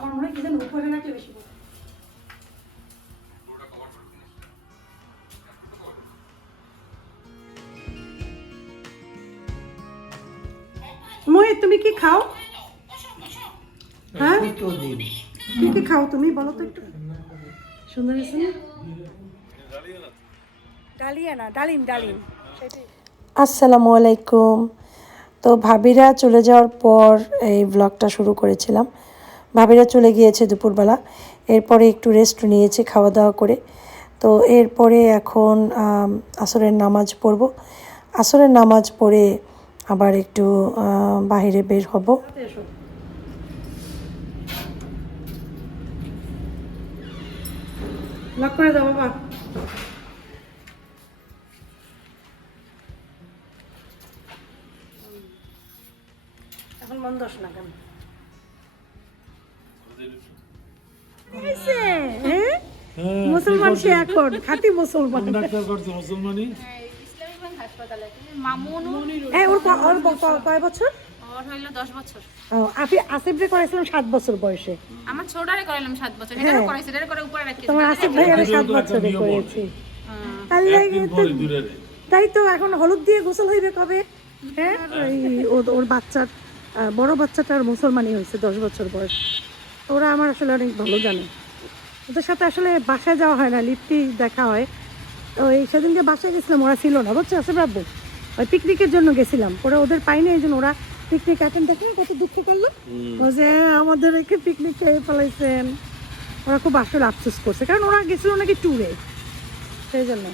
আমার মনে হয় কি যেন উপরে রাখলে বেশি ভালো। মই তুমি কি খাও? হ্যাঁ কি কি খাও তুমি বলো তো একটু। সুন্দর আছে না? ডালিয়া না, ডালিম ডালিম। আসসালামু আলাইকুম। তো ভাবিরা চলে যাওয়ার পর এই ব্লগটা শুরু করেছিলাম। ভাবিরা চলে গিয়েছে দুপুরবেলা, এরপরে একটু রেস্ট নিয়েছি খাওয়া দাওয়া করে। তো এরপরে এখন আসরের নামাজ পড়ব। আসরের নামাজ পড়ে আবার একটু বাইরে বের হব। লক করে দাও বাবা। এখন বন্ধ না কেন? মুসলমান সে এখন খাঁটি মুসলমান। ডাক্তার করছে মুসলমানি। কয় বছর? ওর হইলো 10 বছর। আপনি আসিফরে করাইছিলাম 7 বছর বয়সে। আমার ছোটরে করাইলাম 7 বছর। এটাও করাইছি, এটার করে উপরে রাখি। তোমার আসিফ ভাই আমি 7 বছরে করেছি। তাই তো এখন হলুদ দিয়ে গোসল হইবে কবে? হ্যাঁ ওর বাচ্চার বড় বাচ্চাটার মুসলমানি হয়েছে 10 বছর বয়স। ওরা আমার আসলে অনেক ভালো জানে। ওদের সাথে আসলে বাসায় যাওয়া হয় না, লিফটি দেখা হয়। তো এই সেদিনকে বাসায় গেছিলাম, ওরা ছিল না বুঝছো আসিফ রাব্বু। ওই পিকনিকের জন্য গেছিলাম, পরে ওদের পাইনি, এই জন্য ওরা পিকনিক অ্যাটেন্ড দেখে কত দুঃখ করলো যে আমাদের একে পিকনিক খেয়ে ফেলাইছেন। ওরা খুব আসলে আফসোস করছে, কারণ ওরা গেছিল নাকি ট্যুরে, সেই জন্য।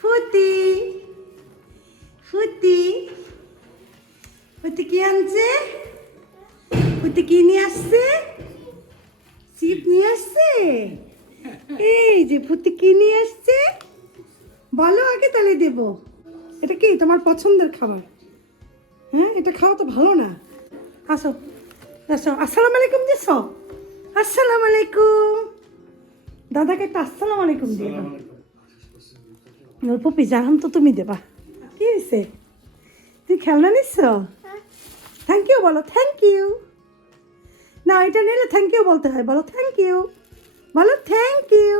ফুটি ফুটি ফুটি কি আনছে? ফুটি কি নিয়ে আসছে? চিপ নিয়ে আসছে। এই যে ফুটি কি নিয়ে আসছে বলো আগে, তাহলে দেবো। এটা কি তোমার পছন্দের খাবার? হ্যাঁ এটা খাওয়া তো ভালো না। আসো আসো, আসসালামু আলাইকুম দিস। আসসালামু আলাইকুম। দাদাকে একটা আসসালামু আলাইকুম দিয়ে দাও। পপি জাহান তো তুমি দেবা। কি হয়েছে? তুই খেলনা নিচ্ছ? থ্যাংক ইউ বলো, থ্যাংক ইউ। না এটা নিলে থ্যাংক ইউ বলতে হয়, বলো থ্যাংক ইউ, বলো থ্যাংক ইউ।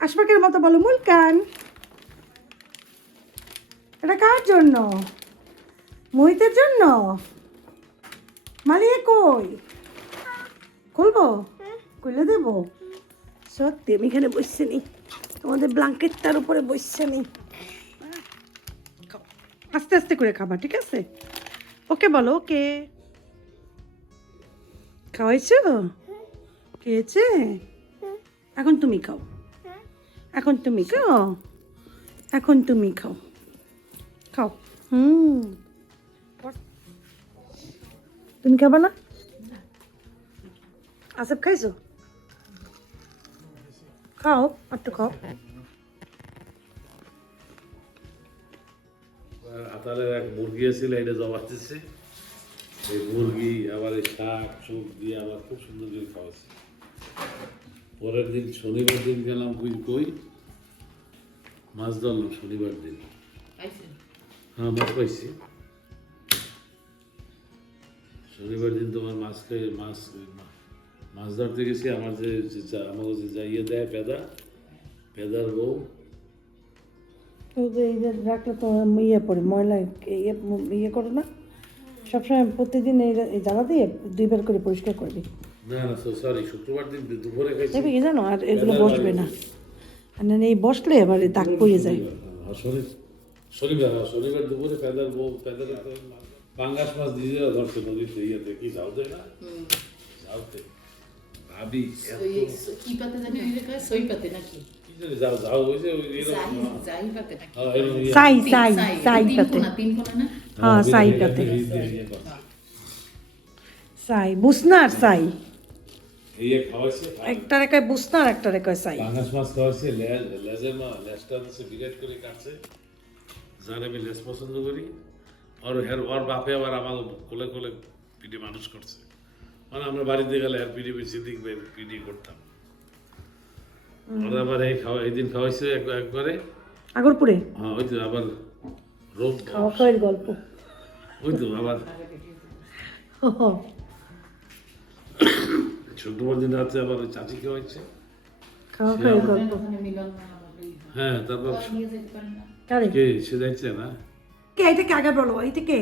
আশফাকের মতো বলো মুলকান। এটা কার জন্য? মোহিতের জন্য। মালিয়া কই? খুলবো? খুলে দেবো? সত্যি আমি এখানে বসছে নি, তোমাদের ব্ল্যাঙ্কেটটার উপরে বসছে নি। আস্তে আস্তে করে খাবা, ঠিক আছে? ওকে বলো ওকে। খাওয়াইছো? খেয়েছে? এখন তুমি খাও, এখন তুমি খাও, এখন তুমি খাও, খাও। তুমি খাবা না? আসিফ খাইছো? খাও একটু খাও। আতালের এক মুরগি আছিল, এটা জমাতেছে। এই মুরগি আবার এই শাক চোখ দিয়ে আবার খুব সুন্দর করে খাওয়াচ্ছে। পরের দিন শনিবার দিন গেলাম কই মাছ ধরলাম শনিবার দিন। হ্যাঁ মাছ পাইছি শনিবার দিন। তোমার মাছ খেয়ে মাছ ধরতে গেছি। আমার যে আমাকে যে যাইয়ে দেয় পেদার বউ, রাখলে তো ইয়ে পড়ে ময়লা, ইয়ে করো না সবসময়, প্রতিদিন এই জ্বালা দিয়ে 2 বার করে পরিষ্কার করবি। না না সরি শুক্রবার দিন দুপুরে খাইছি। দেখবি কি জানো, আর এগুলো বসবে না, আর এই বসলে এবার দাগ পড়ে যায়। শনিবার দুপুরে পেদার বউ পাঙ্গাস মাছ দিয়ে ধরছে নদীতে, ইয়েতে কি ঝাল দেয় না, ঝালতে ভাবি কি পাতে জানি ওই সই পাতে নাকি জানি যাও যাও ওই যে ওই এরকম হ্যাঁ, এরকম ইয়ে। সাই সাই সাই পাতে হ্যাঁ সাই ভিডিও পাতে ইয়ে করে। সাই বুসনার সাই এই এক খাওয়াইছে একটা রেখায় বুসনার একটা রেখায় সাই পাঙ্গাস মাছ খাওয়াইছে লেজের মা লেজটা হচ্ছে বিরাট করে কাটছে যার আমি লেজ পছন্দ করি ওর বাপে আবার আমার কোলে কোলে পিঠে মানুষ করছে মানে আমরা বাড়িতে গেলে আর পিঠে বেশি দেখবে পিঠে করতাম ওরা আবার এই দিন খাওয়াইছে একবারে আগরপুরে হ্যাঁ ওই তো আবার রোগ খাওয়া খাওয়ার গল্প ওই তো আবার শুক্রবার দিন রাতে আবার ওই চাচি খাওয়াইছে খাওয়া খাওয়ার গল্প হ্যাঁ তারপর কারে কে সে যাইছে না কে এটা কে আগে বলো এইটা কে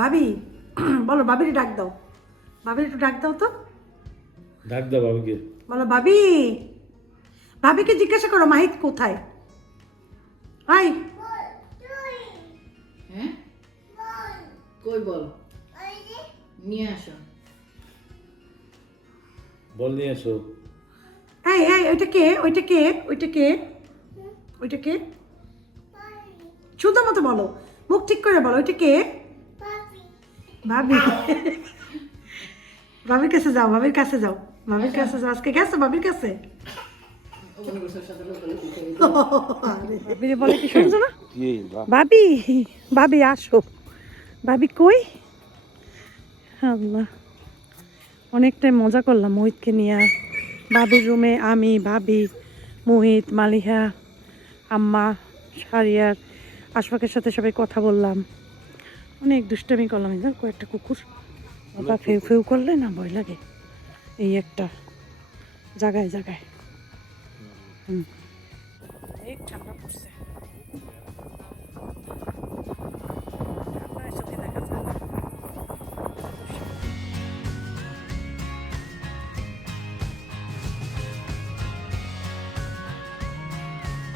ভাবি বলো ভাবির ডাক দাও ভাবির একটু ডাক দাও তো ডাক দাও বাবাকে বলো ভাবি ভাবিকে জিজ্ঞাসা করো মাহিত কোথায় হাই হ্যাঁ কই বল নিয়ে আসো বল নিয়ে এসো এই এই ওইটা কে ওইটা কে ওইটা কে ওইটা কে শুধু মতো বলো মুখ ঠিক করে বলো ওইটা কে ভাবি ভাবির কাছে যাও ভাবির কাছে যাও ভাবির কাছে যাও আজকে গেছো ভাবির কাছে ভাবিরে বলে কি শুনছো না ভাবি ভাবি আসো ভাবি কই আল্লাহ অনেকটাই মজা করলাম মোহিতকে নিয়ে ভাবির রুমে আমি ভাবি মোহিত মালিহা আম্মা সারিয়ার আশফাকের সাথে সবাই কথা বললাম অনেক দুষ্টামি করলাম এবার কয়েকটা কুকুর বাবা ফেউ ফেউ করলে না ভয় লাগে এই একটা জায়গায় জায়গায় এই ঠান্ডা পড়ছে ঠান্ডার সাথে দেখা যায় না।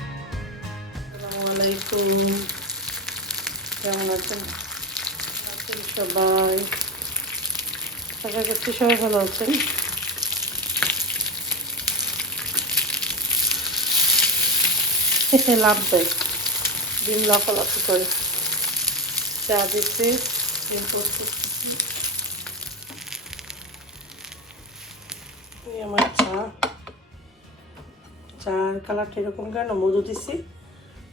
আসসালামু আলাইকুম কেমন আছেন সবাই আশা করছি সবাই ভালো আছেন লাভ দেয় ডিম লাফালাফি করে চা দিচ্ছে ডিম পোস্ট করতেছি এই আমার চা চার কালারটা এরকম কেন মধু দিছি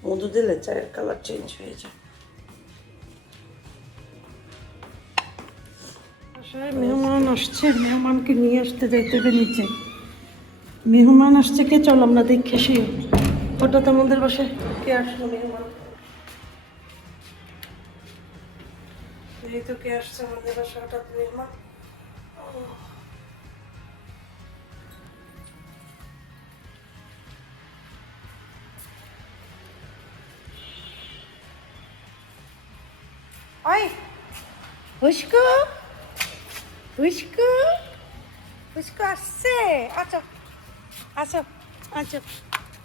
মধু দিলে চায়ের কালার চেঞ্জ হয়ে যায় বাসায় মেহমান আসছে মেহমানকে নিয়ে আসতে যাইতে হবে নিচে মেহমান আসছে কে চল আমরা দেখে আসি হঠাৎ আমাদের বাসায় কে আসলো মেহমান এই তো কে আসছে আমাদের বাসায় হঠাৎ মেহমান ওই পুষ্কু পুষ্কু পুষ্কু আসছে আচ্ছা আচ্ছা আচ্ছা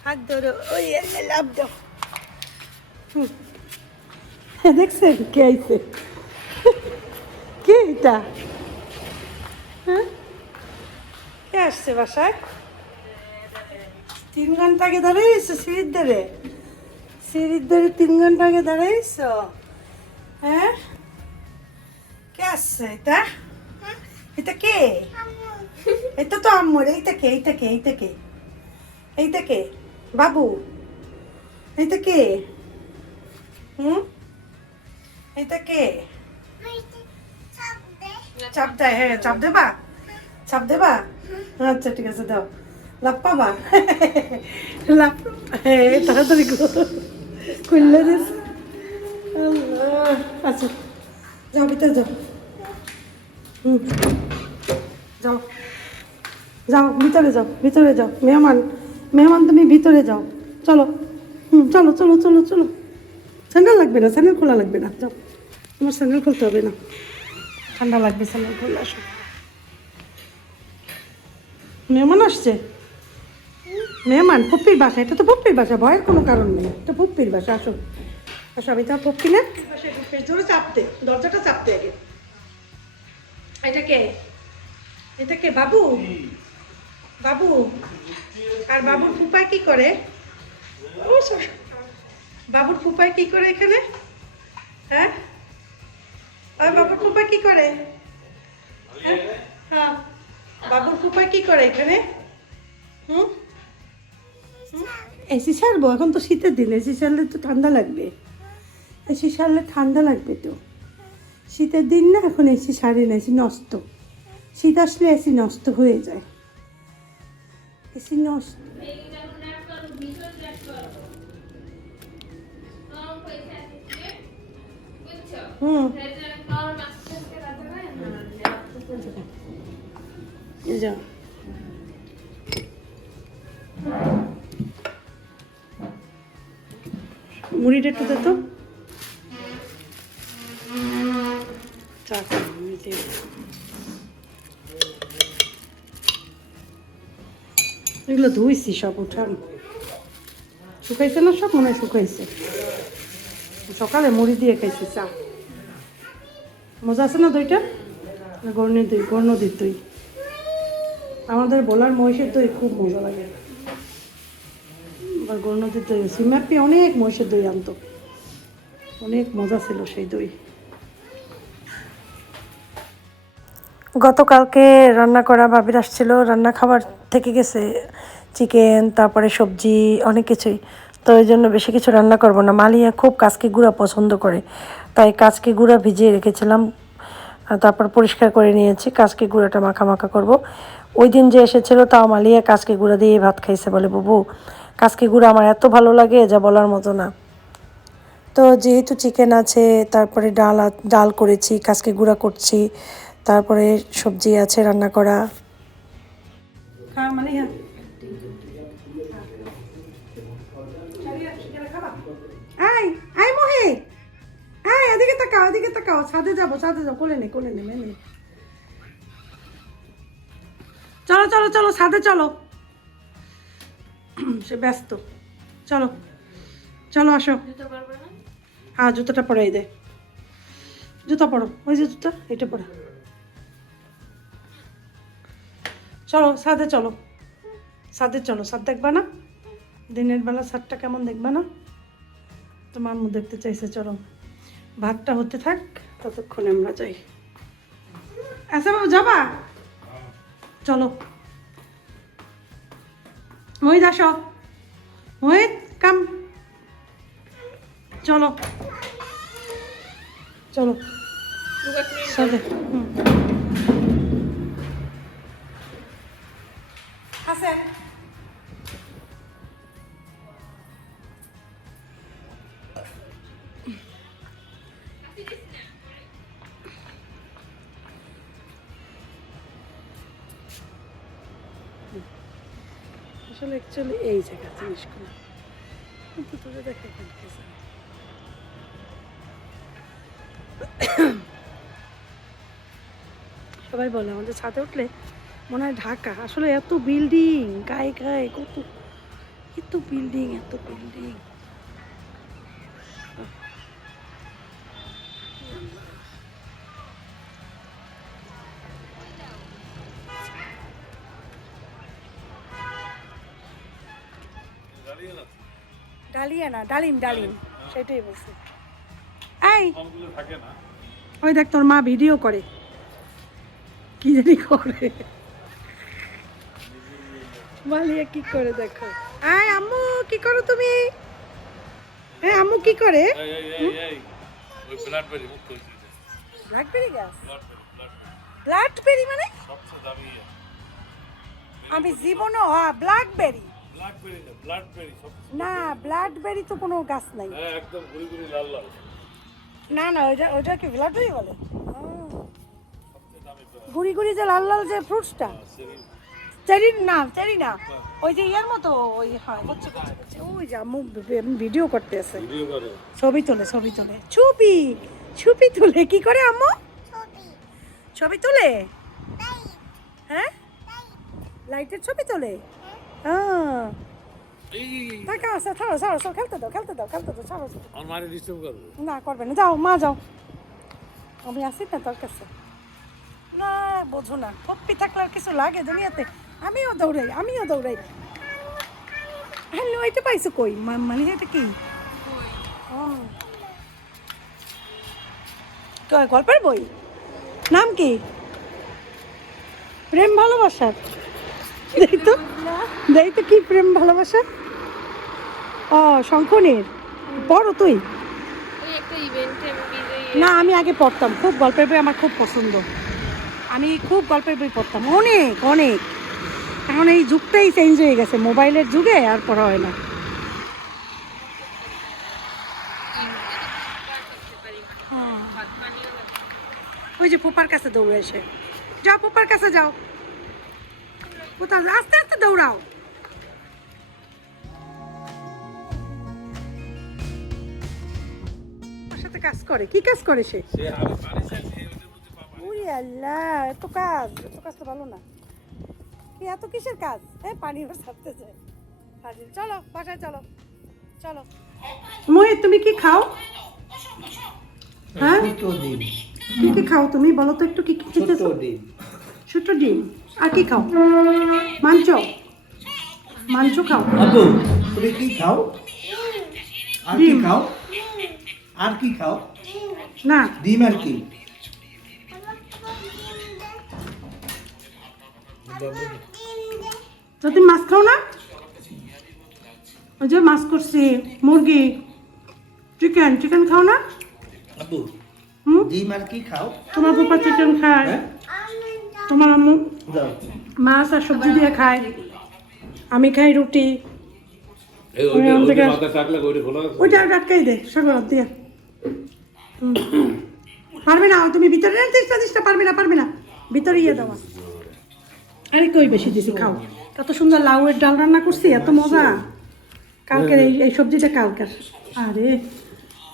হাত ধরো ওই লাভ দাও দেখছেন কে আইছে কে এটা হ্যাঁ কে আসছে বাসায় 3 ঘন্টা আগে দাঁড়াইছো সিঁড়ির ধারে 3 ঘন্টা আগে দাঁড়াইছো হ্যাঁ কে আসছে এটা এটা কে এটা তো আম্মুর এইটা কে এইটা কে এইটা কে এইটা কে বাবু এইটা কে এইটা কে চাপ দেয় হ্যাঁ চাপ দেবা আচ্ছা ঠিক আছে দাও লাভ পাবা লাভ হ্যাঁ তাড়াতাড়ি খুললে দিস আচ্ছা যাও ভিতরে যাও যাও যাও ভিতরে যাও মেহমান তুমি ভিতরে যাও চলো চলো চলো চলো চলো স্যান্ডেল লাগবে না স্যান্ডেল খোলা লাগবে না যাও তোমার স্যান্ডেল খুলতে হবে না ঠান্ডা লাগবে স্যান্ডেল খুলে আসো মেহমান আসছে মেহমান পপ্পির বাসা এটা তো পপ্পির বাসা ভয়ের কোনো কারণ নেই এটা পপ্পির বাসা আসো আসো আমি তোমার পপ্পি না জোরে চাপতে দরজাটা চাপতে আগে এটা কে বাবু বাবু আর আর বাবুর ফুপায় কি করে? ও sorry। বাবুর ফুপায় কি করে এখানে? হ্যাঁ, আর বাবুর ফুপায় কি করে? হ্যাঁ, হ্যাঁ, বাবুর ফুপায় কি করে এখানে? হুম, এসি ছাড়বো? এখন তো শীতের দিন, এসি ছাড়লে তো ঠান্ডা লাগবে। এসি ছাড়লে ঠান্ডা লাগবে তো। শীতের দিন না, এখন এসি ছাড়ে না, এসি নষ্ট। শীত আসলে এসি নষ্ট হয়ে যায়, এসি নষ্ট। হুম, যাও। মুড়িটা একটু দে তো। চা খাবো, মুড়ি দিয়ে। এগুলো ধুইছি সব, উঠান শুকাইছে না সব? মনে হয় শুকাইছে। সকালে মুড়ি দিয়ে খাইছি চা। মজা আছে না দইটা? গর্ণের দই, গর্ণদির দই। আমাদের বলার মহিষের দই খুব মজা লাগে। আবার গর্ণদির দই, সিমাপি অনেক মহিষের দই আনতো, অনেক মজা ছিল সেই দই। গতকালকে রান্না করা ভাবির আসছিল, রান্না খাবার থেকে গেছে চিকেন, তারপরে সবজি, অনেক কিছুই। তো এই জন্য বেশি কিছু রান্না করব না। মালিয়া খুব কাচকি গুঁড়া পছন্দ করে, তাই কাচকি গুঁড়া ভিজিয়ে রেখেছিলাম, তারপর পরিষ্কার করে নিয়েছি। কাচকি গুঁড়াটা মাখা মাখা করব। ওই দিন যে এসেছিল তাও মালিয়া কাচকি গুঁড়া দিয়ে ভাত খাইছে, বলে বুবু কাচকি গুঁড়া আমার এত ভালো লাগে যা বলার মতো না। তো যেহেতু চিকেন আছে, তারপরে ডাল করেছি, কাচকি গুঁড়া করছি, তারপরে সবজি আছে রান্না করা। খা মানে হ্যাঁ, আয় আয় মহে, আয় এদিকে তাকাও, এদিকে তাকাও। ছাদে যাবো, ছাদে যাবো। কোলে নে, কোলে নে, মেনে নে। চলো চলো চলো, ছাদে চলো। সে ব্যস্ত। চলো চলো, আসো। হ্যাঁ, জুতোটা পরাই দে। জুতো পরো, ওই যে জুতো, এটা পরো। চলো ছাদে চলো, ছাদে চলো। ছাদ দেখবা না? দিনের বেলা ছাদটা কেমন দেখবা না? তোমার মুখ দেখতে চাইছে। চলো, ভাতটা হতে থাক, ততক্ষণে আমরা যাই। আচ্ছা বাবু, যাবা? চলো মোহিত, আসো। মোহিত কাম, চলো চলো সাথে। আসেন। আসলে অ্যাকচুয়ালি এই জায়গা জিনিসগুলো কিন্তু তুলে দেখে এখানে কিছু নেই। সবাই বলে আমাদের ছাদে উঠলে মনে হয় ঢাকা। আসলে এত বিল্ডিং, গায়ে গায়ে কত, এত বিল্ডিং, এত বিল্ডিং। ডালিয়া না, ডালিম, ডালিম, সেটাই বলছি। এই ওই দেখ, তোর মা ভিডিও করে, কি জানি করে। মালিয়া কি করে দেখো। আয় আম্মু, কি করো তুমি? হ্যাঁ আম্মু কি করে? ব্ল্যাকবেরি গাছ? ব্ল্যাকবেরি মানে? আমি জীবনও ব্ল্যাকবেরি না, ব্ল্যাকবেরি তো কোনো গাছ নাই। না না, ওইটা কি ব্ল্যাকবেরি বলে? গুড়ি গুড়ি যে লাল লাল যে ফ্রুটসটা, চেরি না, চেরি না, ওই যে ইয়ার মতো। ওই হ্যাঁ, বুঝছি বুঝছি বুঝছি। ওই যে আম্মু ভিডিও করতে আছে, ছবি তোলে, ছবি তোলে, ছবি ছবি তোলে। কি করে আম্মু ছবি তোলে? হ্যাঁ, লাইটের ছবি তোলে। হ্যাঁ, টাকা আছে। ছাড়ো ছাড়ো, সব খেলতে দাও, খেলতে দাও, খেলতে দাও। ছাড়ো, না করবে না, যাও মা যাও, আমি আসি না তোর কাছে। না বোঝো না, পপ্পি থাকলে আর কিছু লাগে দুনিয়াতে? আমিও দৌড়াই, আমিও দৌড়াই। হ্যালো, এটা পাইছো কই? মানে এটা কি? ও, গল্পের বই? নাম কি? প্রেম ভালোবাসার? দেই তো কি প্রেম ভালোবাসা? ও, শঙ্খনীর। পড়ো তুই? ওই একটা ইভেন্টে না, আমি আগে পড়তাম, খুব গল্পের বই আমার খুব পছন্দ। আমি খুব গল্পের বই পড়তাম, অনেক অনেক। এখন এই যুগটাই চেঞ্জ হয়ে গেছে, মোবাইলের যুগে আর পড়া হয় না। ওই যে পোপার কাছে দৌড়ে এসে যাও, পোপার কাছে যাও। কোথাও আস্তে আস্তে দৌড়াও। ওর সাথে কাজ করে, কি কাজ করে সে? সে আমি পানি চাইছি ওইটার মধ্যে পাবা। ওরে আল্লাহ, এত কাজ তো ভালো না। কি এত কিসের কাজ? হ্যাঁ, পানি ওর ছাড়তে চায়। চলো বাসায় চলো, চলো। মহিত, তুমি কি খাও? হ্যাঁ, কি কি খাও তুমি বলো তো একটু, কি কি খেতেছো? ছোট ডিম। আর কি খাও? মাংস? মাংস খাও? আব্বু তুমি কি খাও? আর কি ডিম। খাও? আর কি খাও? না, ডিম আর কি? তো তুমি মাছ খাও না? ওই যে মাছ করছি, মুরগি, চিকেন খাও না? আব্বু হুম? ডিম আর কি খাও? তোমার পাপা চিকেন খায়, হ্যাঁ? তোমার আম্মু দাও। মাছ আর সবজি দিয়ে খায়, আমি খাই রুটি। এই ওইটা মাথা টাকলে ওইটা খোলা আছে। ওইটা আটকাই দে সকাল দিয়ে। পারবে না তুমি ভিতরে দিসটা, পারবে না ভিতরে ইয়ে দেওয়া। আরে কই বেশি দিছি, খাও। কত সুন্দর লাউয়ের ডাল রান্না করছি, এত মজা। কালকের এই সবজিটা কালকের। আরে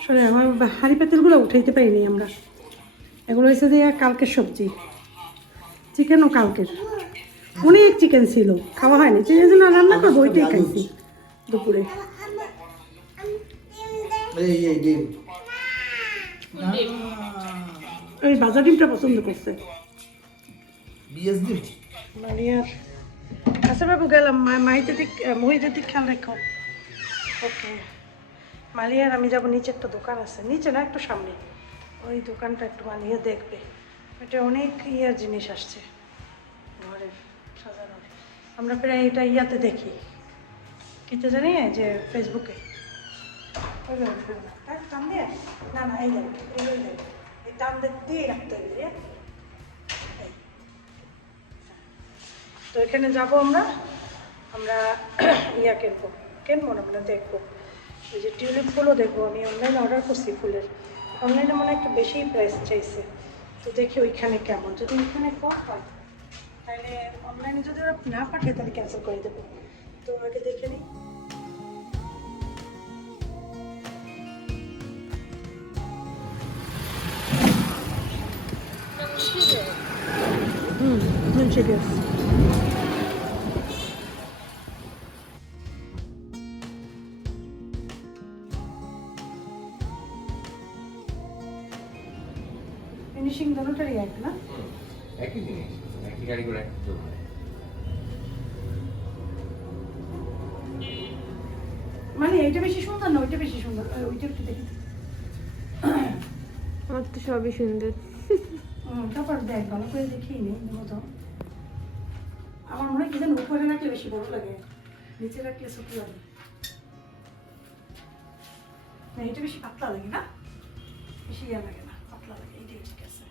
সরে আমার হাঁড়ি পাতিলগুলো উঠাইতে পারিনি আমরা, এগুলো হয়েছে যে কালকের সবজি। চিকেনও কালকের, অনেক চিকেন ছিল, খাওয়া হয়নি। চিকেন জন্য রান্না করবো, ওইটাই খাইছি দুপুরে। এই ডিম ওই ভাজা ডিমটা পছন্দ করছে বিএস ডিম। মালিয়ার আচ্ছা বাবু, গেলাম। মহিদের দিক খেয়াল রেখো। ওকে, মালিয়ার আমি যাবো, নিচে একটা দোকান আছে, নিচে না একটু সামনে, ওই দোকানটা একটু মালিয়া দেখবে। এটা অনেক ইয়ার জিনিস আসছে ঘরের সাজানোর। আমরা প্রায় এটা ইয়াতে দেখি, কিতে জানি, যে ফেসবুকে। ওই টান দিয়ে না না, এই দেখ, এই টান দিয়ে রাখতে হবে। তো এখানে যাবো আমরা ইয়া কিনবো না, আমরা দেখবো ওই যে টিউলিপ ফুলও দেখবো। আমি অনলাইনে অর্ডার করছি ফুলের, অনলাইনে মনে একটু বেশি প্রাইস চাইছে। তো দেখি ওইখানে কেমন, যদি ওইখানে কম হয় তাহলে অনলাইনে, যদি ওরা না পাঠায় তাহলে ক্যান্সেল করে দেবো। তো আগে দেখে নিই। ঠিক আছে। ফিনিশিং দুটোটারই এক না? একই জিনিস, একই গাড়ি করে একই তো হয়। মানে এইটা বেশি সুন্দর না ওইটা বেশি সুন্দর? ওইটা একটু দেখি। আমার তো সবই সুন্দর। তারপর দেখ, ভালো করে দেখিয়ে নেই তো। আমার মনে হয় কি যেন উপরে রাখলে বেশি বড় লাগে, নিচে রাখলে ছোট লাগে। না, এটা বেশি পাতলা লাগে না, বেশি ইয়া লাগে না, পাতলা লাগে, এইটাই ঠিক আছে।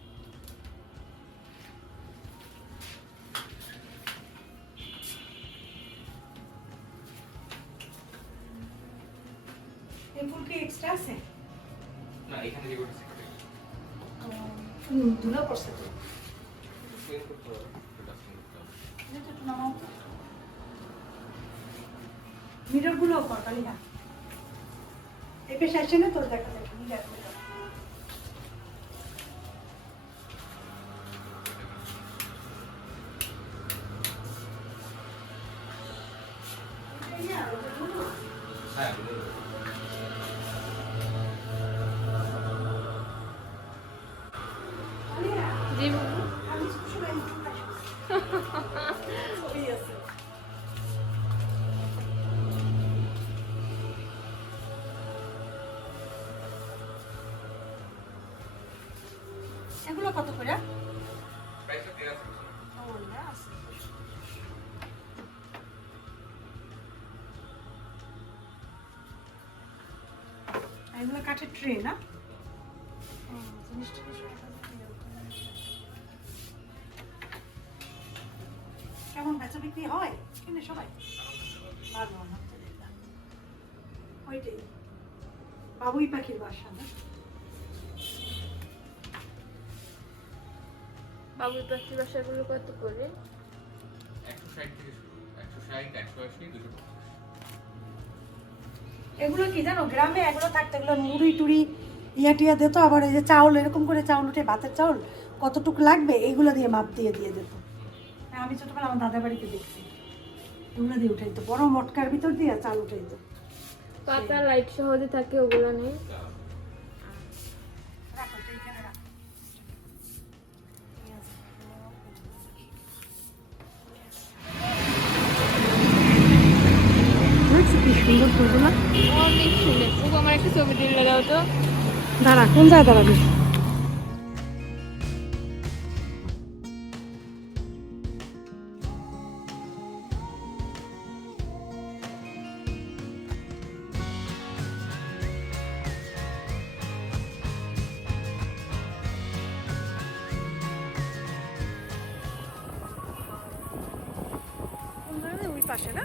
এই ফুল কি এক্সট্রা আছে? না, এখানে যে করতেছি ধুলা পড়ছে তো। সেম করতে হবে, এটা সেম করতে হবে। এটা একটু নামাও তো। মিররগুলো কর কালিয়া, এই পেশে আসছে না তোর, দেখা যায় মিররগুলো। হ্যাঁ, জি এগুলো কত করে? প্রাইসটা দেওয়া আছে। এগুলো কাঠের ট্রে না? কেমন বেচা বিক্রি হয় কিনে সবাই? ভালো, আলহামদুলিল্লাহ। ওইটাই বাবুই পাখির বাসা না? বাবুর পাখির বাসাগুলো কত করে? 160 থেকে শুরু। 160, 180, 250। এগুলো কি জানো, গ্রামে এগুলো থাকতো, এগুলো মুড়ি টুড়ি টিয়া দিত। আবার এই যে চাউল, এরকম করে চাউল উঠে, ভাতের চাউল কতটুকু লাগবে এগুলো দিয়ে মাপ দিয়ে দিত। আমি ছোটবেলা আমার দাদা বাড়িতে দেখছি এগুলো দিয়ে উঠাইতো, বড় মটকার ভিতর দিয়ে চাল উঠাইতো। পাতা লাইট সহজে থাকে, ওগুলো নেই। কি সুন্দর ফুলগুলো। অনেক সুন্দর। খুব আমার একটা ছবি তুলে দাও তো। দাঁড়া, কোন জায়গায় দাঁড়াবি? ওই পাশে না,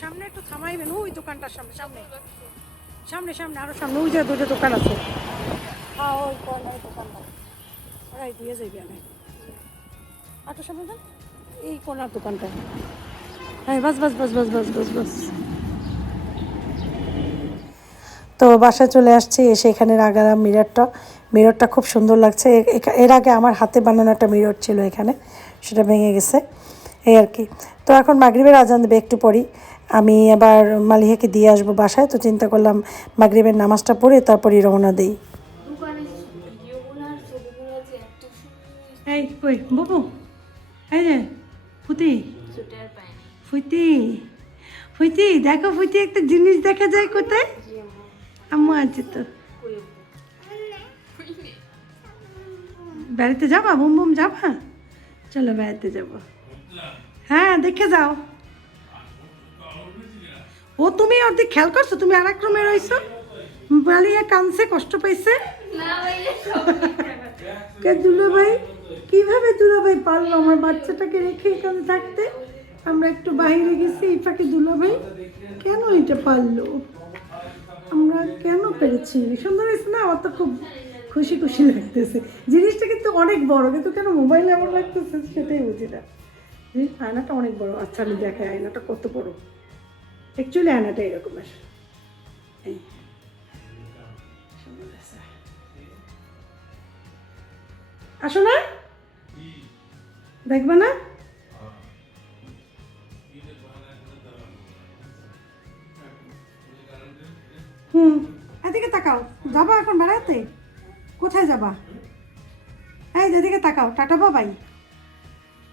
সামনে একটু থামাইবেন, ওই দোকানটার সামনে, সামনে সামনে সামনে আরো সামনে, ওই যে দুটো দোকান আছে। হ্যাঁ, ওই কর্নার দোকানটা ওরাই দিয়ে যাবে। আমি আটো সামনে যান, এই কর্নার দোকানটা। হ্যাঁ, বাস বাস বাস বাস বাস বাস বাস। তো বাসায় চলে আসছি, এসে এখানে লাগালাম মিররটা খুব সুন্দর লাগছে। এর আগে আমার হাতে বানানো একটা মিরর ছিল এখানে, সেটা ভেঙে গেছে, এই আর কি। তো এখন মাগরিবের আজান দেবে একটু পরই, আমি আবার মালিহাকে দিয়ে আসবো বাসায়। তো চিন্তা করলাম মাগরিবের নামাজটা পড়ে তারপরই রওনা দিই। এই কই বাবু, এই যে ফুতি, ফুতি ফুতি, দেখো ফুতি, একটা জিনিস দেখা যায় কোথায়? আম্মু আছে তো। বেড়াতে যাবা? বুম বুম যাবা? চলো বেড়াতে যাবো। হ্যাঁ, দেখে যাও। ও, তুমি অর্ধেক খেয়াল করছো? তুমি আর এক রুমে রয়েছো। মালিয়া কানছে, কষ্ট পাইছে। দুলাভাই, কিভাবে দুলাভাই পারলো আমার বাচ্চাটাকে রেখে এখানে থাকতে? আমরা একটু বাইরে গেছি, এই ফাঁকে দুলাভাই কেন এটা পারলো? আমরা কেন পেরেছি? সুন্দর হয়েছে না? আমার তো খুব খুশি খুশি লাগতেছে। জিনিসটা কিন্তু অনেক বড়, কিন্তু কেন মোবাইলে এমন লাগতেছে সেটাই বুঝি না। আয়নাটা অনেক বড়। আচ্ছা, আমি দেখাই আয়নাটা কত বড়। অ্যাকচুয়ালি আয়নাটা এরকমের। এই সুন্দর আছে। আসো না, দেখবে না? এদিকে তাকাও। যাবা এখন বেড়াতে? কোথায় যাবা? এই এদিকে তাকাও। টাটা বাবাই।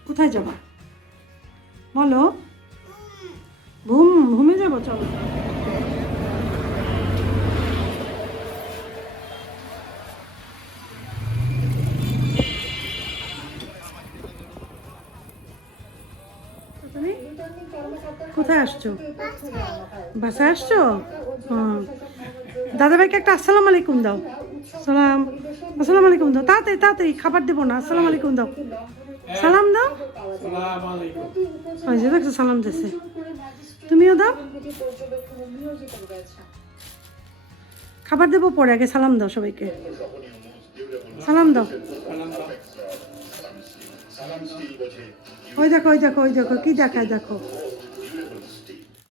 কোথায় যাবা বলো? ঘুমে যাবো, চলো। কোথায় আসছো? বাসায় আসছো? দাদাভাইকে একটা আসসালামু আলাইকুম দাও। আসসালামু আলাইকুম দাও, তাড়াতাড়ি তাড়াতাড়ি, খাবার দেবো না। আসসালামু আলাইকুম দাও, সালাম দাও। ওই যে দেখছো, সালাম দিছে। তুমিও দাও। খাবার দেবো পরে, আগে সালাম দাও সবাইকে। সালাম দাও। ওই দেখো, ওই দেখো, ওই দেখো, কি দেখায় দেখো।